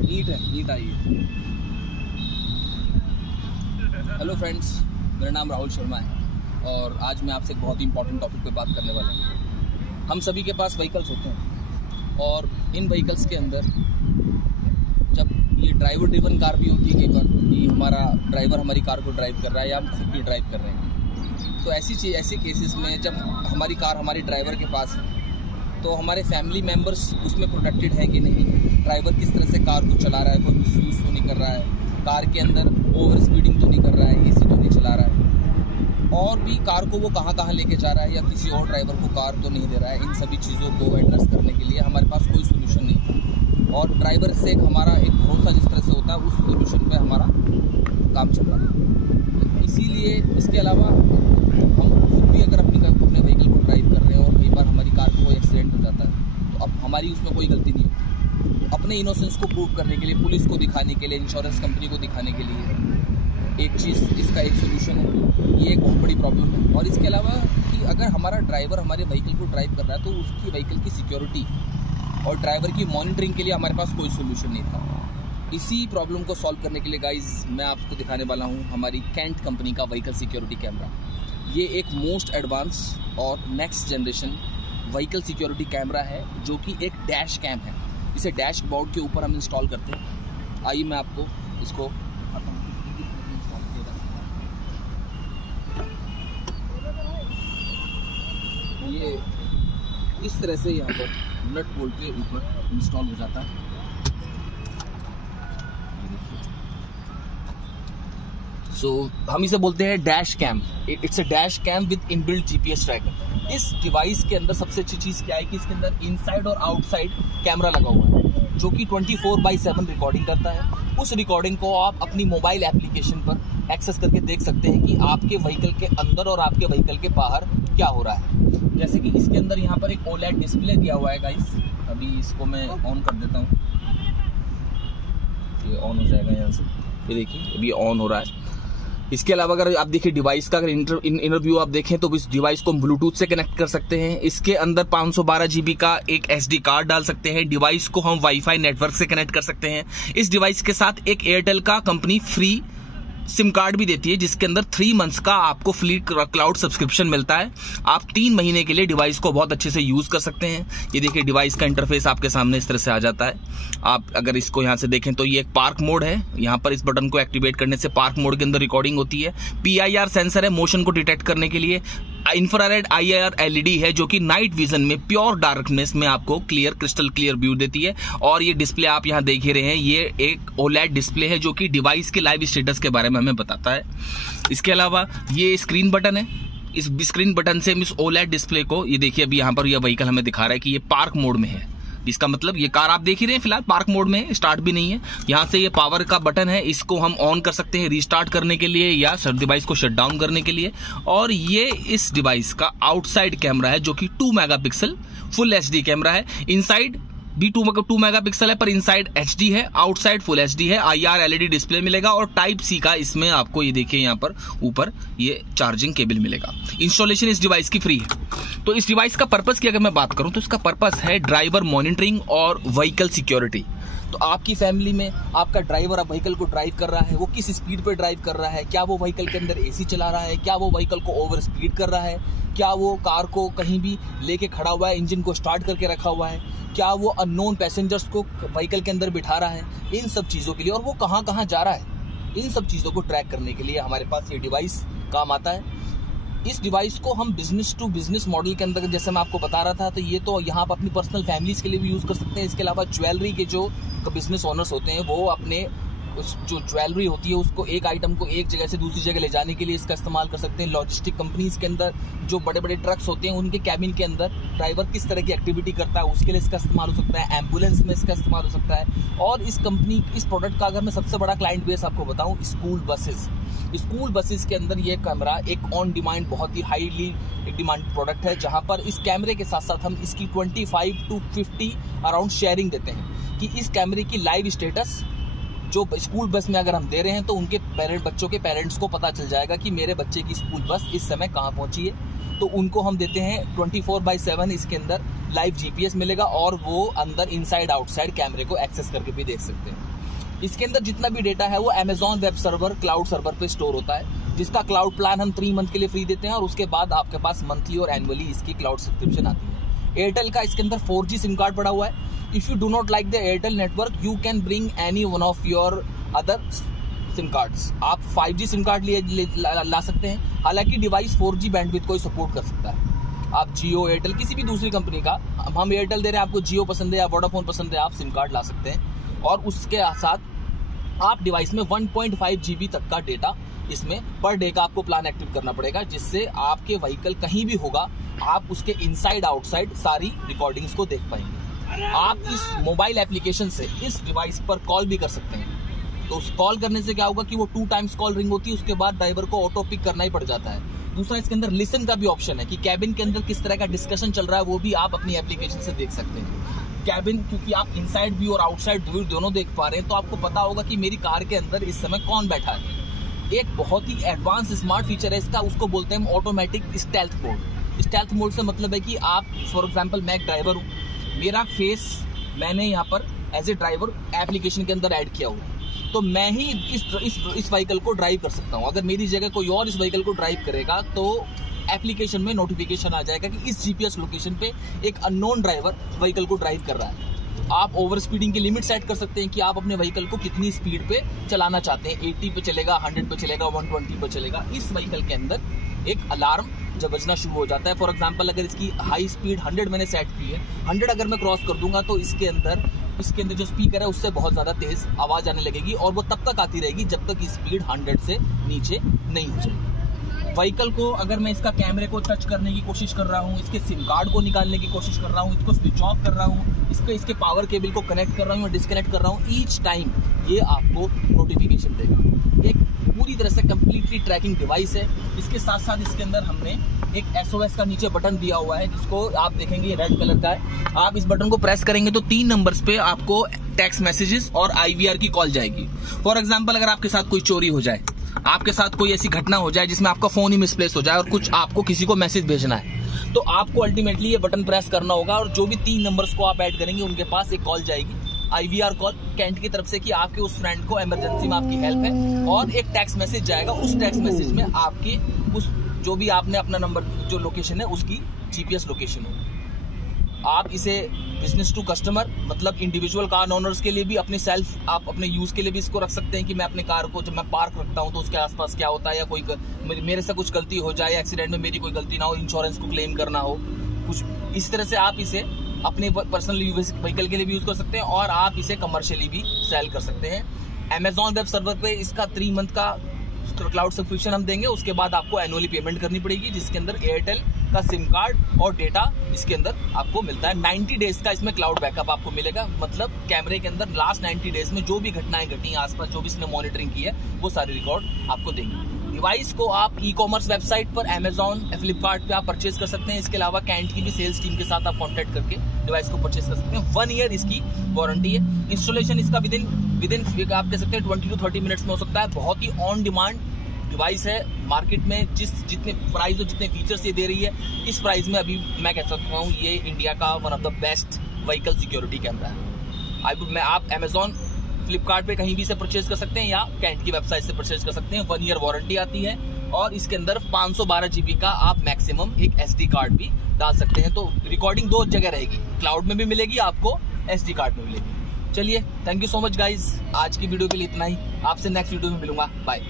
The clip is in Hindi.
ईट आई है। हेलो फ्रेंड्स, मेरा नाम राहुल शर्मा है और आज मैं आपसे एक बहुत ही इंपॉर्टेंट टॉपिक पे बात करने वाला हूँ। हम सभी के पास व्हीकल्स होते हैं और इन व्हीकल्स के अंदर जब ये ड्राइवर ड्रिवन कार भी होती है कई बार कि हमारा ड्राइवर हमारी कार को ड्राइव कर रहा है या हम खुद भी ड्राइव कर रहे हैं, तो ऐसे केसेस में जब हमारी कार हमारी ड्राइवर के पास है तो हमारे फैमिली मेम्बर्स उसमें प्रोटेक्टेड हैं कि नहीं, ड्राइवर किस तरह से कार को चला रहा है, कोई मिसयूज़ तो नहीं कर रहा है, कार के अंदर ओवर स्पीडिंग तो नहीं कर रहा है, एसी तो नहीं चला रहा है, और भी कार को वो कहाँ लेके जा रहा है या किसी और ड्राइवर को कार तो नहीं दे रहा है। इन सभी चीज़ों को एड्रेस करने के लिए हमारे पास कोई सोल्यूशन नहीं और ड्राइवर से हमारा एक भरोसा जिस तरह से होता है उस सोल्यूशन पे हमारा काम चल रहा है। इसीलिए इसके अलावा हम खुद भी अगर अपने व्हीकल को ड्राइव कर रहे हैं और कई बार हमारी कार को कोई एक्सीडेंट हो जाता है तो अब हमारी उसमें कोई गलती नहीं होती। अपने इनोसेंस को प्रूव करने के लिए, पुलिस को दिखाने के लिए, इंश्योरेंस कंपनी को दिखाने के लिए एक चीज़, इसका एक सोल्यूशन है। ये एक बहुत बड़ी प्रॉब्लम है। और इसके अलावा कि अगर हमारा ड्राइवर हमारे व्हीकल को ड्राइव कर रहा है तो उसकी व्हीकल की सिक्योरिटी और ड्राइवर की मॉनिटरिंग के लिए हमारे पास कोई सोल्यूशन नहीं था। इसी प्रॉब्लम को सॉल्व करने के लिए गाइज मैं आपको दिखाने वाला हूँ हमारी कैंट कंपनी का व्हीकल सिक्योरिटी कैमरा। ये एक मोस्ट एडवांस और next generation vehicle security camera है जो कि एक डैश कैम है। इसे डैशबोर्ड के ऊपर हम इंस्टॉल करते हैं। आइए मैं आपको इसको ये इस तरह से यहाँ पर नट बोल्ट के ऊपर इंस्टॉल हो जाता है। हम इसे बोलते हैं dash cam. It's a dash cam with inbuilt GPS tracker. इस डिवाइस के अंदर सबसे अच्छी चीज़ क्या है कि इसके अंदर इनसाइड और आउटसाइड कैमरा लगा हुआ है जो कि 24/7 रिकॉर्डिंग करता है। उस रिकॉर्डिंग को आप अपनी मोबाइल एप्लीकेशन पर एक्सेस करके देख सकते हैं कि आपके व्हीकल के अंदर और आपके व्हीकल के बाहर क्या हो रहा है। जैसे कि इसके अंदर यहाँ पर एक ओलेड डिस्प्ले दिया हुआ है गाइस। अभी इसको मैं ऑन कर देता हूँ, ये ऑन हो जाएगा यहाँ से। ये देखिए अभी ऑन हो रहा है। इसके अलावा अगर आप देखिए डिवाइस का अगर इंटरव्यू आप देखें तो इस डिवाइस को हम ब्लूटूथ से कनेक्ट कर सकते हैं। इसके अंदर 512 GB का एक SD कार्ड डाल सकते हैं। डिवाइस को हम वाईफाई नेटवर्क से कनेक्ट कर सकते हैं। इस डिवाइस के साथ एक एयरटेल का कंपनी फ्री सिम कार्ड भी देती है जिसके अंदर 3 मंथ्स का आपको फ्री क्लाउड सब्सक्रिप्शन मिलता है। आप 3 महीने के लिए डिवाइस को बहुत अच्छे से यूज कर सकते हैं। ये देखिए डिवाइस का इंटरफेस आपके सामने इस तरह से आ जाता है। आप अगर इसको यहाँ से देखें तो ये एक पार्क मोड है। यहाँ पर इस बटन को एक्टिवेट करने से पार्क मोड के अंदर रिकॉर्डिंग होती है। PIR सेंसर है मोशन को डिटेक्ट करने के लिए। इंफ्रारेड IR LED है जो कि नाइट विजन में प्योर डार्कनेस में आपको क्रिस्टल क्लियर व्यू देती है। और ये डिस्प्ले आप यहाँ देख ही रहे हैं, ये एक OLED डिस्प्ले है जो कि डिवाइस के लाइव स्टेटस के बारे में हमें बताता है। इसके अलावा ये स्क्रीन बटन है। इस स्क्रीन बटन से हम इस OLED डिस्प्ले को, ये देखिए अभी यहाँ पर यह व्हीकल हमें दिखा रहा है कि ये पार्क मोड में है। इसका मतलब ये कार आप देख ही रहे हैं फिलहाल पार्क मोड में, स्टार्ट भी नहीं है। यहाँ से ये पावर का बटन है, इसको हम ऑन कर सकते हैं रीस्टार्ट करने के लिए या डिवाइस को शट डाउन करने के लिए। और ये इस डिवाइस का आउटसाइड कैमरा है जो कि 2 मेगापिक्सल फुल HD कैमरा है। इनसाइड भी 2 मेगापिक्सल है पर इनसाइड HD है, आउटसाइड फुल HD है। IR LED डिस्प्ले मिलेगा और Type-C का इसमें आपको ये देखिए यहाँ पर ऊपर ये चार्जिंग केबल मिलेगा। इंस्टॉलेशन इस डिवाइस की फ्री है। तो इस डिवाइस का पर्पस की अगर मैं बात करूं तो इसका पर्पस है ड्राइवर मॉनिटरिंग और व्हीकल सिक्योरिटी। तो आपकी फैमिली में आपका ड्राइवर अब व्हीकल को ड्राइव कर रहा है, वो किस स्पीड पे ड्राइव कर रहा है, क्या वो व्हीकल के अंदर AC चला रहा है, क्या वो व्हीकल को ओवर स्पीड कर रहा है, क्या वो कार को कहीं भी लेके खड़ा हुआ है, इंजन को स्टार्ट करके रखा हुआ है, क्या वो अननोन पैसेंजर्स को व्हीकल के अंदर बिठा रहा है, इन सब चीज़ों के लिए, और वो कहाँ जा रहा है, इन सब चीज़ों को ट्रैक करने के लिए हमारे पास ये डिवाइस काम आता है। इस डिवाइस को हम बिजनेस टू बिजनेस मॉडल के अंदर, जैसे मैं आपको बता रहा था, तो ये तो यहाँ पर अपनी पर्सनल फैमिलीज के लिए भी यूज़ कर सकते हैं। इसके अलावा ज्वेलरी के जो बिजनेस ओनर्स होते हैं वो अपने जो ज्वेलरी होती है उसको, एक आइटम को एक जगह से दूसरी जगह ले जाने के लिए इसका इस्तेमाल कर सकते हैं। लॉजिस्टिक कंपनीज के अंदर जो बड़े बड़े ट्रक्स होते हैं उनके कैबिन के अंदर ड्राइवर किस तरह की एक्टिविटी करता है उसके लिए इसका इस्तेमाल हो सकता है। एम्बुलेंस में इसका इस्तेमाल हो सकता है। और इस प्रोडक्ट का अगर मैं सबसे बड़ा क्लाइंट बेस आपको बताऊं, स्कूल बसेस के अंदर ये कैमरा एक ऑन डिमांड बहुत ही हाईली डिमांड प्रोडक्ट है, जहां पर इस कैमरे के साथ साथ हम इसकी 25 to 50 अराउंड शेयरिंग देते हैं कि इस कैमरे की लाइव स्टेटस जो स्कूल बस में अगर हम दे रहे हैं तो उनके बच्चों के पेरेंट्स को पता चल जाएगा कि मेरे बच्चे की स्कूल बस इस समय कहाँ पहुंची है। तो उनको हम देते हैं 24/7 इसके अंदर लाइव जीपीएस मिलेगा और वो अंदर इनसाइड आउटसाइड कैमरे को एक्सेस करके भी देख सकते हैं। इसके अंदर जितना भी डेटा है वो Amazon web server cloud server पे स्टोर होता है, जिसका क्लाउड प्लान हम 3 मंथ के लिए फ्री देते हैं और उसके बाद आपके पास मंथली और एनुअली इसकी क्लाउड सब्सक्रिप्शन आती है। एयरटेल का इसके अंदर 4G सिम कार्ड पड़ा हुआ है। If you do not like the Airtel network you can bring any one of your other SIM cards. आप 5G सिम कार्ड ला सकते हैं। हालांकि डिवाइस 4G बैंडविड्थ को सपोर्ट कर सकता है। आप जियो एयरटेल किसी भी दूसरी कंपनी का, हम एयरटेल दे रहे हैं, आपको जियो पसंद है या वोडाफोन पसंद है, आप सिम कार्ड ला सकते हैं। और उसके साथ आप डिवाइस में 1.5 GB तक का डेटा इसमें पर डे का आपको प्लान एक्टिव करना पड़ेगा, जिससे आपके व्हीकल कहीं भी होगा आप उसके इनसाइड आउटसाइड सारी रिकॉर्डिंग्स को देख पाएंगे। आप इस मोबाइल एप्लीकेशन से इस डिवाइस पर कॉल भी कर सकते हैं। तो उस कॉल करने से क्या होगा कि वो 2 टाइम्स कॉल रिंग होती है, उसके बाद ड्राइवर को ऑटो पिक करना ही पड़ जाता है। दूसरा, इसके अंदर लिसन का भी ऑप्शन है कि कैबिन के अंदर किस तरह का डिस्कशन चल रहा है वो भी आप अपनी एप्लीकेशन से देख सकते हैं। कैबिन, क्योंकि आप इनसाइड व्यू और आउटसाइड व्यू दोनों देख पा रहे हैं, तो आपको पता होगा कि मेरी कार के अंदर इस समय कौन बैठा है। एक बहुत ही एडवांस स्मार्ट फीचर है इसका, उसको बोलते हैं automatic stealth mode. Stealth mode से मतलब है कि आप, फॉर एग्जांपल मैं एक ड्राइवर हूँ, मेरा फेस मैंने यहाँ पर एज ए ड्राइवर एप्लीकेशन के अंदर ऐड किया हुआ, तो मैं ही इस व्हीकल को ड्राइव कर सकता हूँ। अगर मेरी जगह कोई और इस व्हीकल को ड्राइव करेगा तो एप्लीकेशन में नोटिफिकेशन आ जाएगा कि इस जीपीएस लोकेशन पे एक अननोन ड्राइवर व्हीकल को ड्राइव कर रहा है। आप ओवर स्पीडिंग की लिमिट सेट कर सकते हैं कि आप अपने व्हीकल को कितनी स्पीड पे चलाना चाहते हैं, 80 पे चलेगा, 100 पे चलेगा, 120 पे चलेगा। इस व्हीकल के अंदर एक अलार्म जब बजना शुरू हो जाता है, फॉर एग्जांपल अगर इसकी हाई स्पीड 100 मैंने सेट की है, 100 अगर मैं क्रॉस कर दूंगा तो इसके अंदर जो स्पीकर है उससे बहुत ज्यादा तेज आवाज आने लगेगी और वो तब तक आती रहेगी जब तक स्पीड 100 से नीचे नहीं हो जाएगी। व्हीकल को अगर मैं इसका कैमरे को टच करने की कोशिश कर रहा हूँ, इसके सिम कार्ड को निकालने की कोशिश कर रहा हूँ, इसको स्विच ऑफ कर रहा हूँ, इसके पावर केबल को कनेक्ट कर रहा हूँ या डिस्कनेक्ट कर रहा हूँ, ईच टाइम ये आपको नोटिफिकेशन देगा। एक पूरी तरह से कंप्लीटली ट्रैकिंग डिवाइस है। इसके साथ साथ इसके अंदर हमने एक SOS का नीचे बटन दिया हुआ है, जिसको आप देखेंगे रेड कलर का है। आप इस बटन को प्रेस करेंगे तो 3 नंबर्स पे आपको टेक्स्ट मैसेजेस और IVR की कॉल जाएगी। फॉर एग्जाम्पल अगर आपके साथ कोई चोरी हो जाए, आपके साथ कोई ऐसी घटना हो जाए जिसमें आपका फोन ही मिसप्लेस हो जाए और कुछ आपको किसी को मैसेज भेजना है, तो आपको अल्टीमेटली ये बटन प्रेस करना होगा और जो भी 3 नंबर्स को आप ऐड करेंगे उनके पास एक कॉल जाएगी, IVR कॉल कैंट की तरफ से कि आपके उस फ्रेंड को इमरजेंसी में आपकी हेल्प है, और एक टेक्स्ट मैसेज जाएगा। उस टेक्स्ट मैसेज में आपकी उस जो भी आपने अपना नंबर जो लोकेशन है उसकी जीपीएस लोकेशन होगी। आप इसे बिजनेस टू कस्टमर मतलब इंडिविजुअल कार ओनर्स के लिए भी अपने सेल्फ आप अपने यूज के लिए भी इसको रख सकते हैं कि मैं अपने कार को जब मैं पार्क रखता हूं तो उसके आसपास क्या होता है, या कोई मेरे से कुछ गलती हो जाए, एक्सीडेंट में मेरी कोई गलती ना हो, इंश्योरेंस को क्लेम करना हो, कुछ इस तरह से आप इसे अपने पर्सनल व्हीकल के लिए भी यूज कर सकते हैं और आप इसे कमर्शियली भी सेल कर सकते हैं। Amazon वेब सर्वर पे इसका 3 मंथ का क्लाउड सब्सक्रिप्शन हम देंगे, उसके बाद आपको एनुअली पेमेंट करनी पड़ेगी, जिसके अंदर एयरटेल का सिम कार्ड और डेटा इसके अंदर आपको मिलता है। 90 डेज का इसमें क्लाउड बैकअप आपको मिलेगा, मतलब कैमरे के अंदर लास्ट 90 डेज में जो भी घटनाएं घटी आसपास, जो भी इसने मॉनिटरिंग की है, वो सारी रिकॉर्ड आपको देंगे। डिवाइस को आप ई-कॉमर्स वेबसाइट पर Amazon, फ्लिपकार्ट पे आप परचेज कर सकते हैं। इसके अलावा कैंट की भी सेल्स टीम के साथ आप कॉन्टेक्ट करके डिवाइस को परचेज कर सकते हैं। 1 ईयर इसकी वारंटी है। इंस्टॉलेशन इसका विद इन आप कह सकते हैं 20 to 30 मिनट्स में हो सकता है। बहुत ही ऑन डिमांड डिवाइस है। मार्केट में जितने प्राइस और जितने फीचर्स ये दे रही है, इस प्राइस में अभी मैं कह सकता हूँ ये इंडिया का one of the best vehicle security camera है। आप Amazon, फ्लिपकार्ट पे कहीं भी से परचेज कर सकते हैं या कैंट की वेबसाइट से परचेज कर सकते हैं। 1 ईयर वारंटी आती है और इसके अंदर 512 GB का आप मैक्सिमम एक SD कार्ड भी डाल सकते हैं। तो रिकॉर्डिंग 2 जगह रहेगी, क्लाउड में भी मिलेगी आपको, SD कार्ड में मिलेगी। चलिए, thank you so much guys, आज की वीडियो के लिए इतना ही। आपसे नेक्स्ट वीडियो में मिलूंगा, बाय।